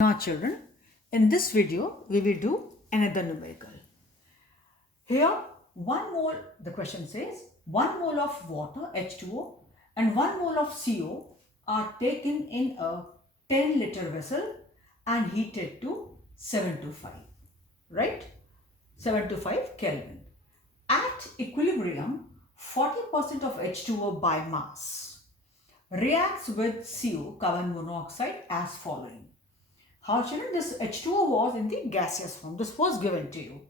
Now children, in this video we will do another numerical. Here 1 mole, the question says 1 mole of water H2O and 1 mole of CO are taken in a 10-liter vessel and heated to 725, right? 725 Kelvin. At equilibrium, 40% of H2O by mass reacts with CO, carbon monoxide, as following. How children, this H2O was in the gaseous form. This was given to you.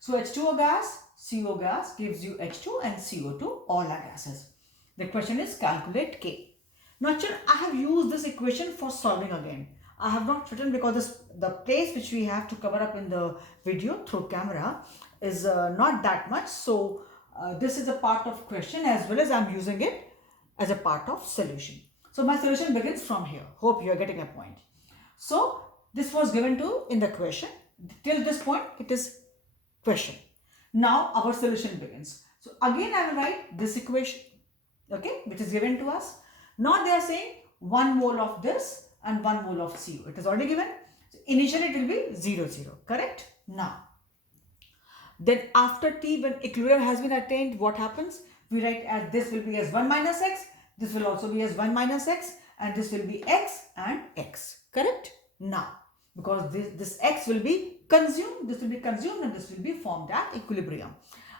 So H2O gas, CO gas gives you H2 and CO2, all are gases. The question is calculate K. Now children, I have used this equation for solving again. I have not written because the place which we have to cover up in the video through camera is not that much. So this is a part of question as well as I am using it as a part of solution. So my solution begins from here. Hope you are getting a point. So this was given to in the question. Till this point it is question. Now our solution begins. So again I will write this equation, okay, which is given to us. Now they are saying 1 mole of this and 1 mole of CO. It is already given. So initially it will be 0, 0, correct? Now, then after T, when equilibrium has been attained, what happens? We write as this will be as 1 minus x, this will also be as 1 minus x, and this will be x and x, correct? Now, because this x will be consumed, this will be consumed and this will be formed at equilibrium.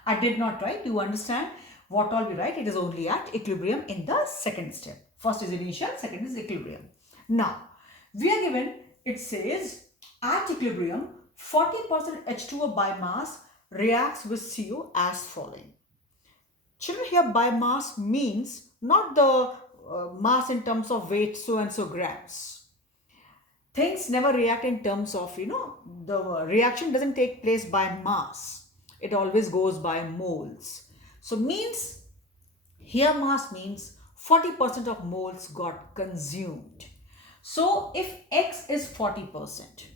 I did not write, you understand what all we write, it is only at equilibrium in the second step. First is initial, second is equilibrium. Now, we are given, it says at equilibrium, 40% H2O by mass reacts with CO as following. Children, here by mass means not the mass in terms of weight so and so grams. Things never react in terms of, the reaction doesn't take place by mass. It always goes by moles. So means, here mass means 40% of moles got consumed. So if X is 40%,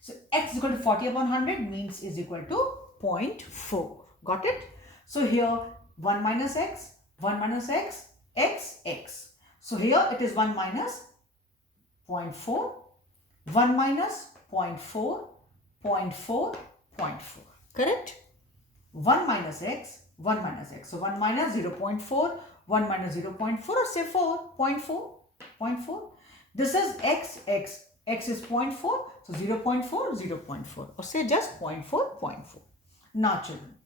so X is equal to 40 upon 100 means is equal to 0.4. Got it? So here 1 minus X, 1 minus X, X, X. So here it is 1 minus 0.4. 1 minus 0.4, 0.4, 0.4. Correct? 1 minus x, 1 minus x. So 1 minus 0.4, 1 minus 0.4 or say 4, 0.4, 0.4. This is x, x. X is 0.4, so 0.4, 0.4 or say just 0.4, 0.4. Now children,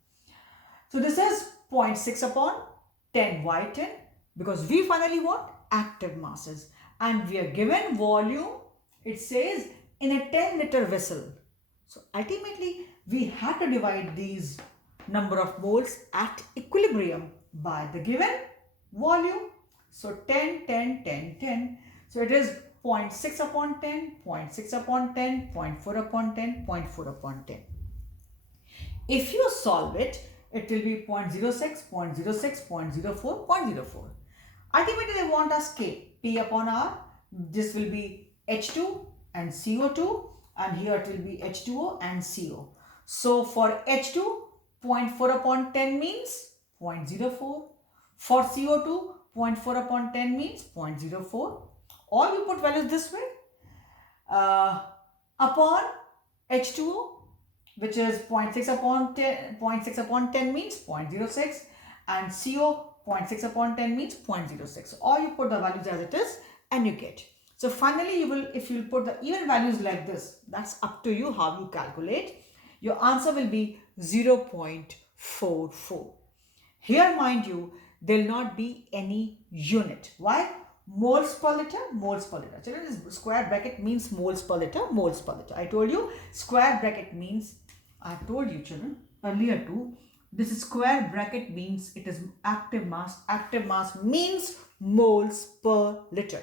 so this is 0.6 upon 10. Why 10? Because we finally want active masses and we are given volume. It says in a 10-liter vessel. So ultimately we had to divide these number of moles at equilibrium by the given volume. So 10, 10, 10, 10. So it is 0.6 upon 10, 0.6 upon 10, 0.4 upon 10, 0.4 upon 10. If you solve it, it will be 0.06, 0.06, 0.04, 0.04. Ultimately they want us K, P upon R. This will be H2 and CO2 and here it will be H2O and CO. So for H2, 0.4 upon 10 means 0.04. For CO2, 0.4 upon 10 means 0.04. Or you put values this way. Upon H2O, which is 0.6 upon 10, 0.6 upon 10 means 0.06 and CO 0.6 upon 10 means 0.06. Or you put the values as it is and you get. So finally you will, if you put the even values like this, that's up to you how you calculate. Your answer will be 0.44. Here mind you, there will not be any unit. Why? Moles per liter, moles per liter. Children, this square bracket means moles per liter, moles per liter. I told you square bracket means, I told you children earlier too, this square bracket means it is active mass. Active mass means moles per liter.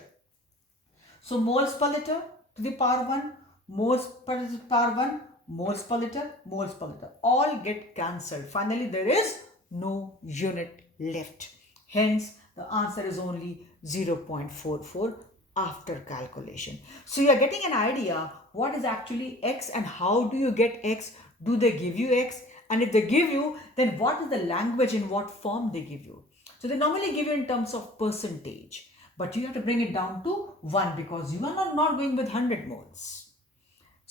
So moles per liter to the power 1, moles per power 1, moles per liter, moles per liter. All get cancelled. Finally, there is no unit left. Hence, the answer is only 0.44 after calculation. So you are getting an idea what is actually X and how do you get X? Do they give you X? And if they give you, then what is the language, in what form they give you? So they normally give you in terms of percentage. But you have to bring it down to 1 because you are not going with 100 moles.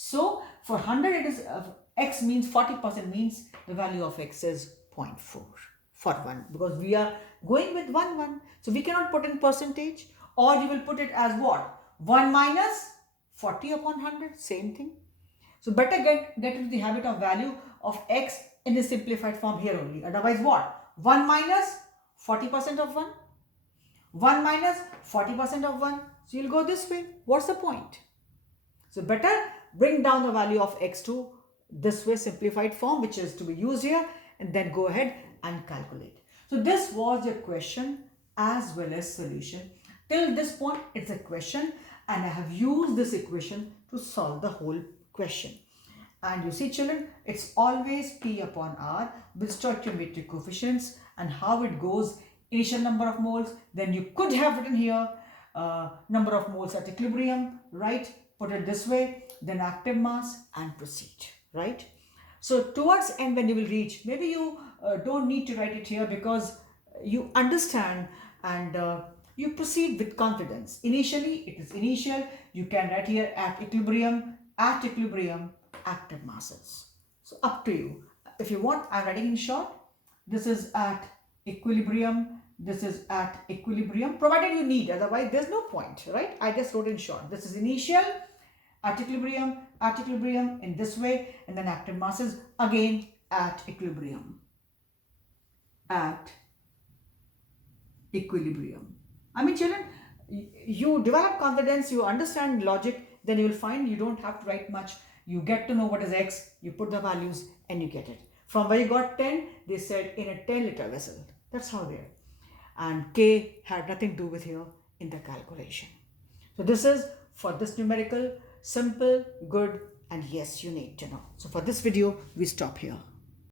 So for 100 it is x means 40% means the value of x is 0.4 for 1 because we are going with 1. So we cannot put in percentage, or you will put it as what? 1 minus 40 upon 100, same thing. So better get into the habit of value of x in the simplified form here only. Otherwise what? 1 minus 40% of 1. 1 minus 40% of 1. So you'll go this way. What's the point? So better bring down the value of x to this way simplified form, which is to be used here, and then go ahead and calculate. So this was your question as well as solution. Till this point it's a question, and I have used this equation to solve the whole question. And you see children, it's always P upon R with stoichiometric coefficients, and how it goes: initial number of moles, then you could have written here number of moles at equilibrium, right? Put it this way, then active mass, and proceed, right? So towards end when you will reach, maybe you don't need to write it here because you understand, and you proceed with confidence. Initially, it is initial. You can write here at equilibrium, active masses. So up to you. If you want, I'm writing in short. This is at equilibrium. This is at equilibrium, provided you need, otherwise there's no point, right? I just wrote in short. This is initial, at equilibrium in this way, and then active masses again at equilibrium. At equilibrium. I mean children, you develop confidence, you understand logic, then you will find you don't have to write much. You get to know what is x, you put the values and you get it. From where you got 10, they said in a 10-liter vessel. That's how they are. And K had nothing to do with here in the calculation. So this is for this numerical, simple, good, and yes, you need to know. So for this video, we stop here.